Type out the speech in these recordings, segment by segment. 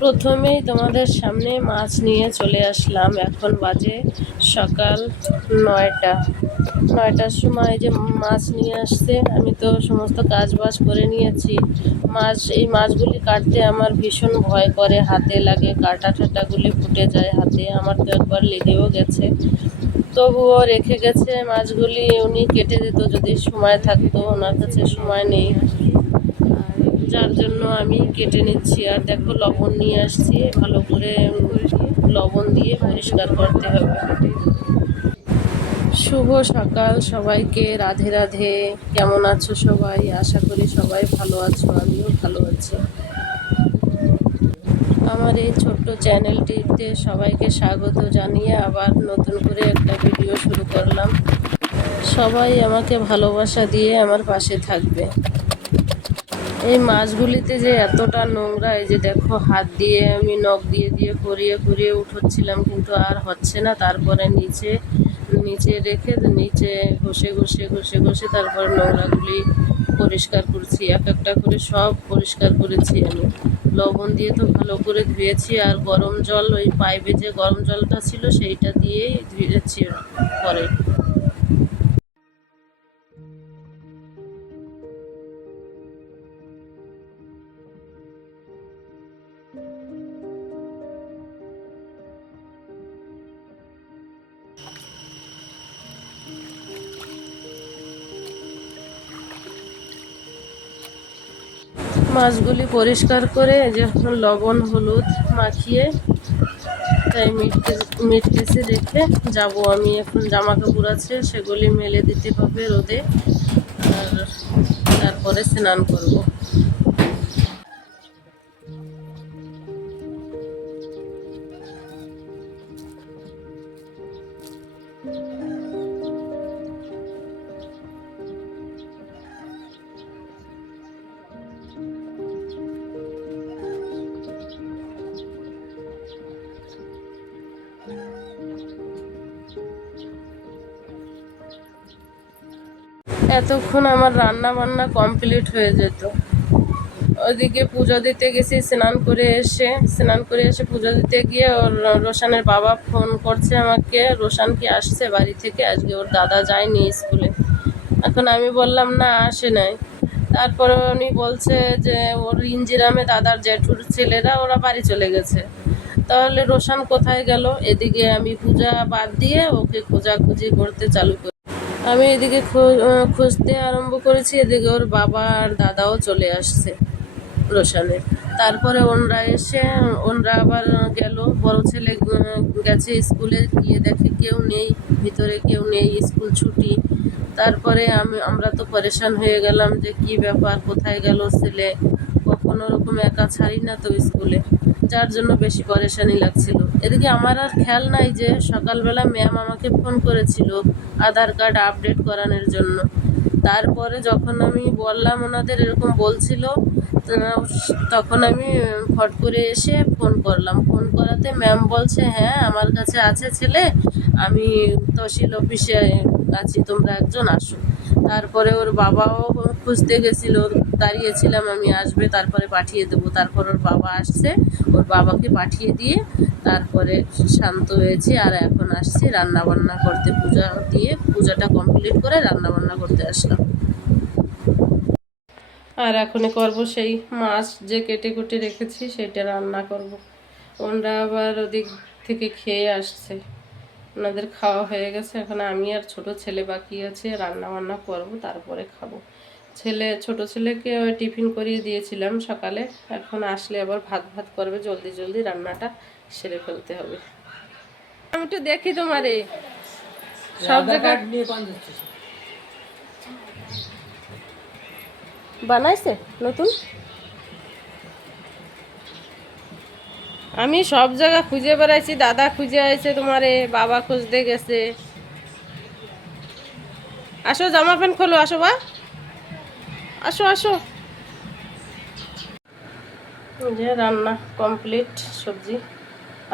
প্রথমেই তোমাদের সামনে মাছ নিয়ে চলে আসলাম। এখন বাজে সকাল 9টা। 9টার সময় যে মাছ নিয়ে আসছে, আমি তো সমস্ত কাজ বাজ করে নিয়েছি। এই মাছগুলি কাটতে আমার ভীষণ ভয় করে, হাতে লাগে, কাঁটা ঠাটাগুলি ফুটে যায় হাতে। আমার তো একবার লেগেও গেছে, তবুও রেখে গেছে মাছগুলি। উনি কেটে দিত যদি সময় থাকতো, ওনার কাছে সময় নেই, যার জন্য আমি কেটে নিচ্ছি। আর দেখো, লবণ নিয়ে আসছি, ভালো করে লবণ দিয়ে পরিষ্কার করতে হবে। শুভ সকাল সবাইকে, রাধে রাধে। কেমন আছো সবাই? আশা করি সবাই ভালো আছো, আমিও ভালো আছি। আমার এই ছোট্ট চ্যানেলটিতে সবাইকে স্বাগত জানিয়ে আবার নতুন করে একটা ভিডিও শুরু করলাম। সবাই আমাকে ভালোবাসা দিয়ে আমার পাশে থাকবে। এই মাছগুলিতে যে এতটা নোংরা, এই যে দেখো, হাত দিয়ে আমি নখ দিয়ে দিয়ে করিয়ে করিয়ে উঠোচ্ছিলাম, কিন্তু আর হচ্ছে না। তারপরে নিচে নিচে রেখে নিচে ঘষে ঘষে ঘষে ঘষে তারপরে নোংরাগুলি পরিষ্কার করছি। এক একটা করে সব পরিষ্কার করেছি আমি। লবণ দিয়ে তো ভালো করে ধুয়েছি, আর গরম জল, ওই পাইপে যে গরম জলটা ছিল সেইটা দিয়েই ধুয়েছি পরে। মাছগুলি পরিষ্কার করে যখন লবণ হলুদ মাখিয়ে তাই মিট কেসে রেখে যাব আমি। এখন জামা কাপড় আছে, সেগুলি মেলে দিতে হবে রোদে, আর তারপরে স্নান করব। এতক্ষণ আমার রান্না বান্না কমপ্লিট হয়ে যেত। ওদিকে পুজো দিতে গেছি, স্নান করে এসে পুজো দিতে গিয়ে ওর রোশানের বাবা ফোন করছে আমাকে, রোশান কি আসছে বাড়ি থেকে? আজকে ওর দাদা যায়নি স্কুলে। এখন আমি বললাম না, আসে নাই। তারপরে উনি বলছে যে ওর ইঞ্জিরামে দাদার জেঠুর ছেলেরা ওরা বাড়ি চলে গেছে। তাহলে রোশান কোথায় গেল? এদিকে আমি পূজা বাদ দিয়ে ওকে খোঁজাখুঁজি করতে চালু করি। আমি এদিকে খুঁজতে আরম্ভ করেছি, এদিকে ওর বাবা আর দাদাও চলে আসছে রোশানের। তারপরে ওনরা আবার গেল। বড় ছেলে গেছে স্কুলে, গিয়ে দেখে কেউ নেই, ভিতরে কেউ নেই, স্কুল ছুটি। তারপরে আমরা তো পরেশান হয়ে গেলাম যে কি ব্যাপার, কোথায় গেল ছেলে। কখনো ওরকম একা ছাড়ি না তো স্কুলে, যার জন্য বেশি পরেশানি লাগছিল। এদিকে আমার আর খেয়াল নাই যে সকালবেলা ম্যাম আমাকে ফোন করেছিল আধার কার্ড আপডেট করানোর জন্য। তারপরে যখন আমি বললাম ওনাদের এরকম বলছিল, তখন আমি ফট করে এসে ফোন করলাম। ফোন করাতে ম্যাম বলছে, হ্যাঁ আমার কাছে আছে ছেলে, আমি তহসিল অফিসে আছি, তোমরা একজন আসো। তারপরে ওর বাবাও খুঁজতে গেছিলো, দাঁড়িয়েছিলাম আমি আসবে তারপরে পাঠিয়ে দেবো। তারপর ওর বাবা আসছে, ওর বাবাকে পাঠিয়ে দিয়ে তারপরে শান্ত হয়েছি। আর এখন আসছি রান্না বান্না করতে, পূজাটা কমপ্লিট করে রান্না বান্না করতে আসলাম। আর এখন করব সেই মাছ যে কেটে কুটে রেখেছি সেটা রান্না করব। ওনারা আবার ওদিক থেকে খেয়ে আসছে, ওনাদের খাওয়া হয়ে গেছে। এখন আমি আর ছোট ছেলে বাকি আছে, রান্না বান্না করব, তারপরে খাবো। ছোট ছেলেকে টিফিন করিয়ে দিয়েছিলাম সকালে, এখন আসলে আবার ভাত করবে, জলদি জলদি রান্নাটা সেরে ফেলতে হবে। আমি একটু দেখি তোমারে সব জায়গায় বানাইছে নতুন। আমি সব জায়গা খুঁজে বেড়াইছি, দাদা খুঁজে আইছে, তোমারে বাবা খুঁজতে গেছে। আসো, জামা প্যান্ট খোলো, আসো বা, আসো আসো। যে রান্না কমপ্লিট, সবজি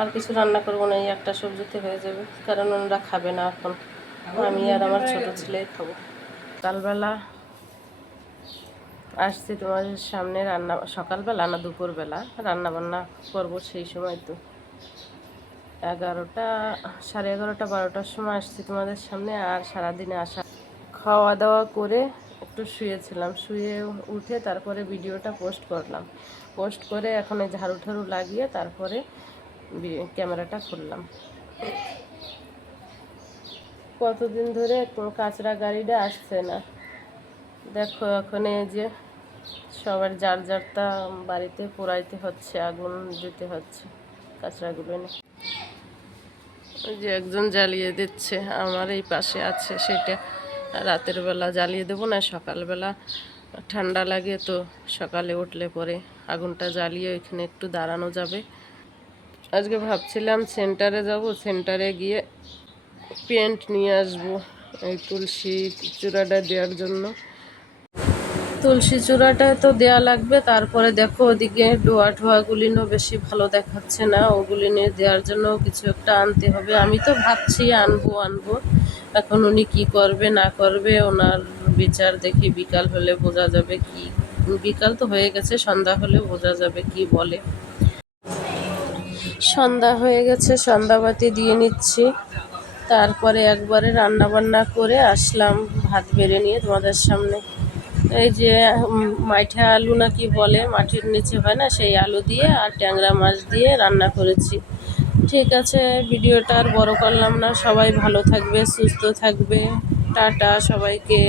আর কিছু রান্না করবো না, এই একটা সবজিতে হয়ে যাবে, কারণ ওনারা খাবে না এখন, আমি আর আমার ছোট ছেলে খাবো। সকালবেলা আসছি তোমাদের সামনে রান্না, সকালবেলা না দুপুরবেলা রান্না বান্না করবো, সেই সময় তো 11টা, সাড়ে 11টা 12টার সময় আসছি তোমাদের সামনে। আর সারাদিনে আসা খাওয়া দাওয়া করে একটু শুয়েছিলাম, শুয়ে উঠে তারপরে ভিডিওটা পোস্ট করলাম, পোস্ট করে এখন এই ঝাড়ু ঠাড়ু লাগিয়ে তারপরে ক্যামেরাটা খুললাম। কতদিন ধরে কাঁচরা গাড়িটা আসছে না, দেখো এখন এই যে সবার যার যারটা বাড়িতে পোড়াইতে হচ্ছে, আগুন দিতে হচ্ছে কাঁচরাগুলো নিয়ে। ওই যে একজন জ্বালিয়ে দিচ্ছে, আমার এই পাশে আছে, সেটা রাতের বেলা জ্বালিয়ে দেবো না, সকালবেলা ঠান্ডা লাগে তো, সকালে উঠলে পরে আগুনটা জ্বালিয়ে ওইখানে একটু দাঁড়ানো যাবে। আজকে ভাবছিলাম সেন্টারে যাব, সেন্টারে গিয়ে পেন্ট নিয়ে আসবো এই তুলসী চূড়াটা দেওয়ার জন্য। তুলসী চূড়াটা তো দেয়া লাগবে, তারপরে দেখো ওদিকে ডোয়া ঠোয়াগুলিনও বেশি ভালো দেখাচ্ছে না, ওগুলি নিয়ে দেওয়ার জন্য কিছু একটা আনতে হবে। আমি তো ভাবছি আনবো, এখন উনি কি করবে না করবে ওনার বিচার দেখি, বিকাল হলে বোঝা যাবে কি, বিকাল তো হয়ে গেছে, সন্ধ্যা হলে বোঝা যাবে কি বলে। সন্ধ্যা হয়ে গেছে, সন্ধ্যাবাতি দিয়ে নিচ্ছি, তারপরে একবারে রান্না বান্না করে আসলাম ভাত বেড়ে নিয়ে তোমাদের সামনে। এই যে মাঠা আলু না কি বলে, মাটির নিচে হয় না, সেই আলু দিয়ে আর ট্যাংরা মাছ দিয়ে রান্না করেছি। ঠিক আছে, ভিডিওটা আর বড় করলাম না, সবাই ভালো থাকবে, সুস্থ থাকবে, টাটা সবাইকে।